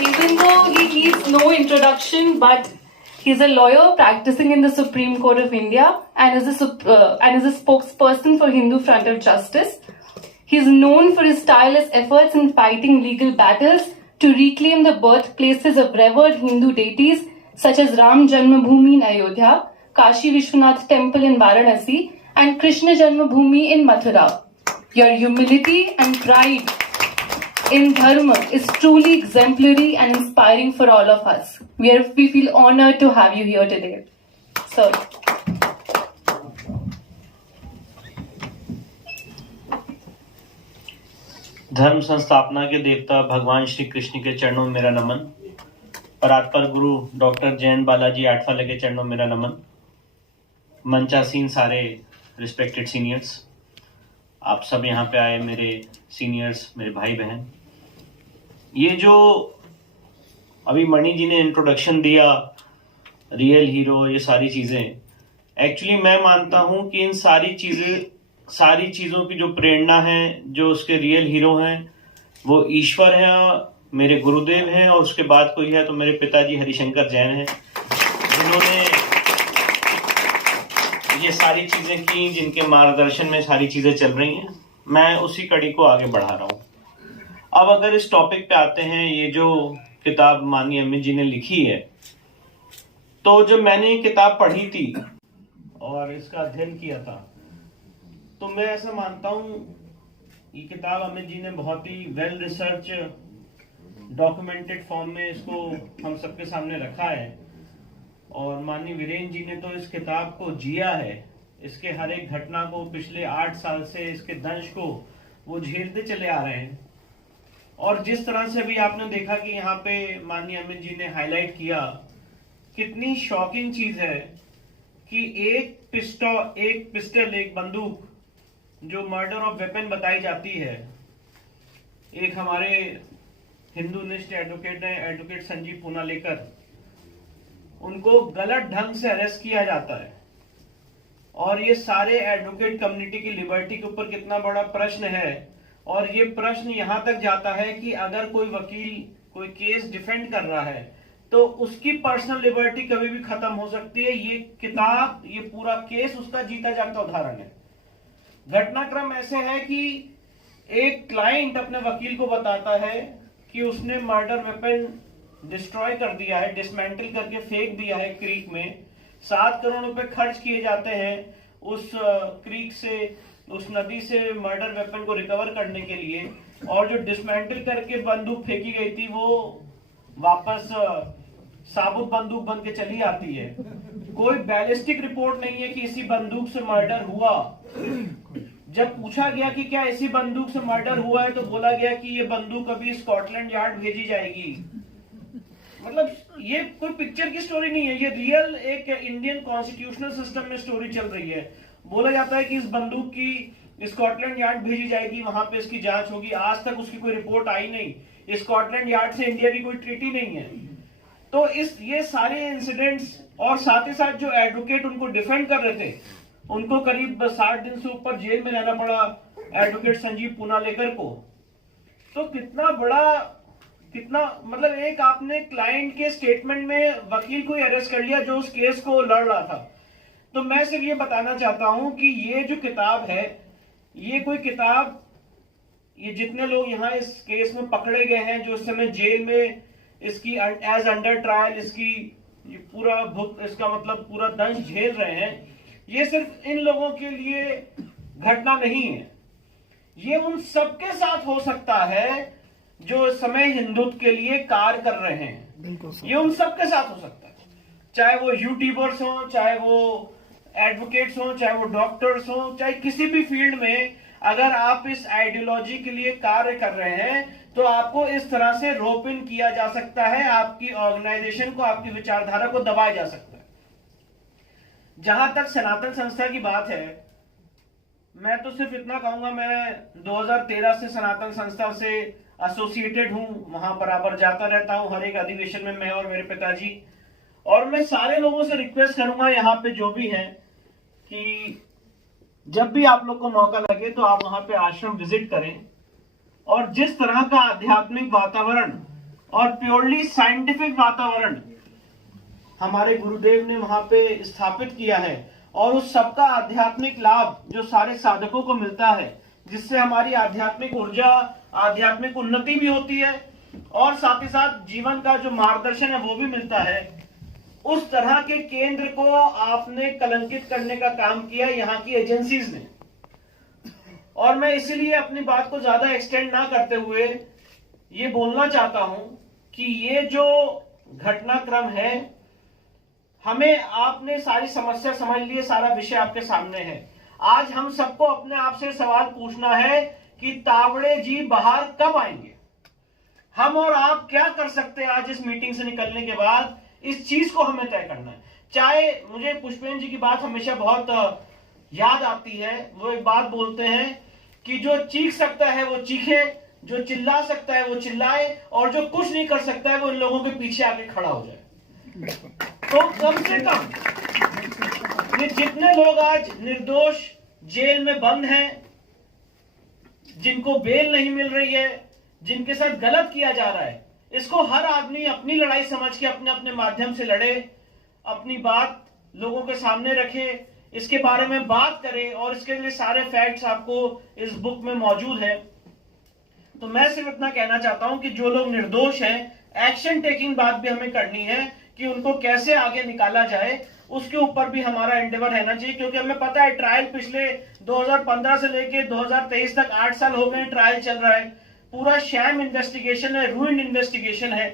Even though he needs no introduction, but he's a lawyer practicing in the Supreme Court of India and is a spokesperson for Hindu Front of Justice. He is known for his tireless efforts in fighting legal battles to reclaim the birthplaces of revered Hindu deities such as Ram Janmabhoomi in Ayodhya, Kashi Vishwanath Temple in Varanasi, and Krishna Janmabhoomi in Mathura. Your humility and pride in Dharma is truly exemplary and inspiring for all of us. We feel honored to have you here today. Sir. धर्म संस्थापना के देवता भगवान श्री कृष्ण के चरणों में मेरा नमन। परात्पर गुरु doctor Jayant Balaji Athawale के चरणों में मेरा नमन। मंचासीन सारे रिस्पेक्टेड सीनियर्स, आप सब यहाँ पे आए, मेरे सीनियर्स, मेरे भाई बहन। ये जो अभी मणि जी ने इंट्रोडक्शन दिया, रियल हीरो, ये सारी चीज़ें, एक्चुअली मैं मानता हूँ कि इन सारी चीज़ों की जो प्रेरणा है, जो उसके रियल हीरो हैं, वो ईश्वर है, मेरे गुरुदेव हैं, और उसके बाद कोई है तो मेरे पिताजी हरिशंकर जैन हैं, जिन्होंने ये सारी चीज़ें की, जिनके मार्गदर्शन में सारी चीज़ें चल रही हैं। मैं उसी कड़ी को आगे बढ़ा रहा हूँ। अब अगर इस टॉपिक पे आते हैं, ये जो किताब माननीय अमित जी ने लिखी है, तो जब मैंने ये किताब पढ़ी थी और इसका अध्ययन किया था, तो मैं ऐसा मानता हूँ ये किताब अमित जी ने बहुत ही वेल रिसर्च डॉक्यूमेंटेड फॉर्म में इसको हम सबके सामने रखा है। और माननीय वीरेंद्र जी ने तो इस किताब को जिया है, इसके हर एक घटना को पिछले 8 साल से, इसके दंश को वो झेलते चले आ रहे हैं। और जिस तरह से भी आपने देखा कि यहाँ पे माननीय अमित जी ने हाईलाइट किया, कितनी शॉकिंग चीज है कि एक पिस्टल, एक बंदूक जो मर्डर ऑफ वेपन बताई जाती है, एक हमारे हिंदूनिस्ट एडवोकेट है, एडवोकेट संजीव पुनालेकर, उनको गलत ढंग से अरेस्ट किया जाता है। और ये सारे एडवोकेट कम्युनिटी की लिबर्टी के ऊपर कितना बड़ा प्रश्न है। और ये प्रश्न यहां तक जाता है कि अगर कोई वकील कोई केस डिफेंड कर रहा है तो उसकी पर्सनल लिबर्टी कभी भी खत्म हो सकती है। ये किताब, ये पूरा केस उसका जीता जागता उदाहरण है। घटनाक्रम ऐसे है कि एक क्लाइंट अपने वकील को बताता है कि उसने मर्डर वेपन डिस्ट्रॉय कर दिया है, डिसमेंटल करके फेंक दिया है क्रीक में। 7 करोड़ रुपए खर्च किए जाते हैं उस क्रीक से, उस नदी से मर्डर वेपन को रिकवर करने के लिए। और जो डिसमेंटल करके बंदूक फेंकी गई थी वो वापस साबुत बंदूक बन के चली आती है। कोई बैलिस्टिक रिपोर्ट नहीं है कि इसी बंदूक से मर्डर हुआ। जब पूछा गया कि क्या इसी बंदूक से मर्डर हुआ है, तो बोला गया कि ये बंदूक अभी स्कॉटलैंड यार्ड भेजी जाएगी। मतलब ये कोई पिक्चर की स्टोरी नहीं है, ये रियल एक इंडियन कॉन्स्टिट्यूशनल सिस्टम में स्टोरी चल रही है। बोला जाता है कि इस बंदूक की स्कॉटलैंड यार्ड भेजी जाएगी, वहां पे इसकी जांच होगी। आज तक उसकी कोई रिपोर्ट आई नहीं। स्कॉटलैंड यार्ड से इंडिया की कोई ट्रीटी नहीं है। तो ये सारे इंसिडेंट्स, और साथ ही साथ जो एडवोकेट उनको डिफेंड कर रहे थे, उनको करीब 60 दिन से ऊपर जेल में रहना पड़ा, एडवोकेट संजीव पुनालेकर को। तो कितना मतलब एक आपने क्लाइंट के स्टेटमेंट में वकील को अरेस्ट कर लिया जो उस केस को लड़ रहा था। तो मैं सिर्फ ये बताना चाहता हूं कि ये जो किताब है, ये कोई किताब, ये जितने लोग यहाँ इस केस में पकड़े गए हैं, जो इस समय जेल में इसकी एज अंडर ट्रायल इसकी इसका मतलब पूरा दंश झेल रहे हैं, ये सिर्फ इन लोगों के लिए घटना नहीं है। ये उन सबके साथ हो सकता है जो इस समय हिंदुत्व के लिए कार्य कर रहे हैं। ये उन सबके साथ हो सकता है, चाहे वो यूट्यूबर्स हो, चाहे वो एडवोकेट्स हो, चाहे वो डॉक्टर्स हो, चाहे किसी भी फील्ड में अगर आप इस आइडियोलॉजी के लिए कार्य कर रहे हैं तो आपको इस तरह से रोप इन किया जा सकता है, आपकी ऑर्गेनाइजेशन को, आपकी विचारधारा को दबाया जा सकता है। जहां तक सनातन संस्था की बात है, मैं तो सिर्फ इतना कहूंगा, मैं 2013 से सनातन संस्था से एसोसिएटेड हूं, वहां बराबर जाता रहता हूं हर एक अधिवेशन में, मैं और मेरे पिताजी। और मैं सारे लोगों से रिक्वेस्ट करूंगा यहाँ पे जो भी हैं कि जब भी आप लोग को मौका लगे तो आप वहां पे आश्रम विजिट करें। और जिस तरह का आध्यात्मिक वातावरण और प्योरली साइंटिफिक वातावरण हमारे गुरुदेव ने वहां पे स्थापित किया है, और उस सबका आध्यात्मिक लाभ जो सारे साधकों को मिलता है, जिससे हमारी आध्यात्मिक ऊर्जा, आध्यात्मिक उन्नति भी होती है और साथ ही साथ जीवन का जो मार्गदर्शन है वो भी मिलता है। उस तरह के केंद्र को आपने कलंकित करने का काम किया यहाँ की एजेंसीज ने। और मैं इसीलिए अपनी बात को ज्यादा एक्सटेंड ना करते हुए ये बोलना चाहता हूं कि ये जो घटनाक्रम है, हमें आपने सारी समस्या समझ ली, सारा विषय आपके सामने है। आज हम सबको अपने आप से सवाल पूछना है कि तावड़े जी बाहर कब आएंगे। हम और आप क्या कर सकते हैं आज इस मीटिंग से निकलने के बाद, इस चीज को हमें तय करना है। चाहे मुझे पुष्पेंद्र जी की बात हमेशा बहुत याद आती है। वो एक बात बोलते हैं कि जो चीख सकता है वो चीखे, जो चिल्ला सकता है वो चिल्लाए, और जो कुछ नहीं कर सकता है वो इन लोगों के पीछे आके खड़ा हो जाए। तो कम से कम ये जितने लोग आज निर्दोष जेल में बंद हैं, जिनको बेल नहीं मिल रही है, जिनके साथ गलत किया जा रहा है, इसको हर आदमी अपनी लड़ाई समझ के अपने अपने माध्यम से लड़े, अपनी बात लोगों के सामने रखे, इसके बारे में बात करे, और इसके लिए सारे फैक्ट्स आपको इस बुक में मौजूद है। तो मैं सिर्फ इतना कहना चाहता हूं कि जो लोग निर्दोष हैं, एक्शन टेकिंग बात भी हमें करनी है कि उनको कैसे आगे निकाला जाए, उसके ऊपर भी हमारा एंडेवर रहना चाहिए। क्योंकि हमें पता है ट्रायल पिछले 2015 से लेके 2023 तक 8 साल हो गए ट्रायल चल रहा है। पूरा शैम इन्वेस्टिगेशन है, रूइंड इन्वेस्टिगेशन है।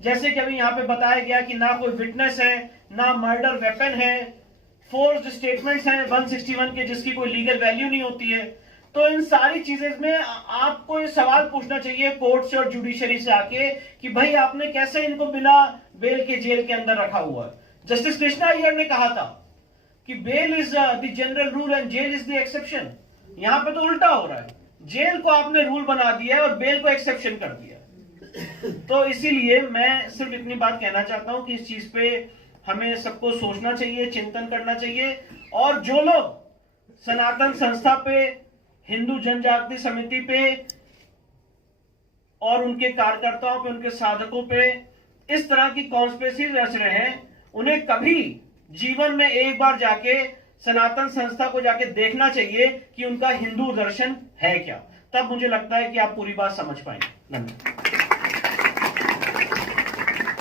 जैसे कि अभी यहाँ पे बताया गया कि ना कोई विटनेस है, ना मर्डर वेपन है, फोर्स्ड स्टेटमेंट्स हैं 161 के, जिसकी कोई लीगल वैल्यू नहीं होती है। तो इन सारी चीजें में आपको ये सवाल पूछना चाहिए कोर्ट से और जुडिशरी से आके कि भाई आपने कैसे इनको बिना बेल के जेल के अंदर रखा हुआ है। जस्टिस कृष्णा अय्यर ने कहा था कि bail is the general rule and jail is the exception. यहां पे तो उल्टा हो रहा है, जेल को आपने रूल बना दिया है और बेल को एक्सेप्शन कर दिया। तो इसीलिए मैं सिर्फ इतनी बात कहना चाहता हूं कि इस चीज पे हमें सबको सोचना चाहिए, चिंतन करना चाहिए। और जो लोग सनातन संस्था पे, हिंदू जनजागृति समिति पे और उनके कार्यकर्ताओं पे, उनके साधकों पे इस तरह की कॉन्स्पिरेसी रच रहे हैं, उन्हें कभी जीवन में एक बार जाके सनातन संस्था को जाके देखना चाहिए कि उनका हिंदू दर्शन है क्या। तब मुझे लगता है कि आप पूरी बात समझ पाएंगे। धन्यवाद।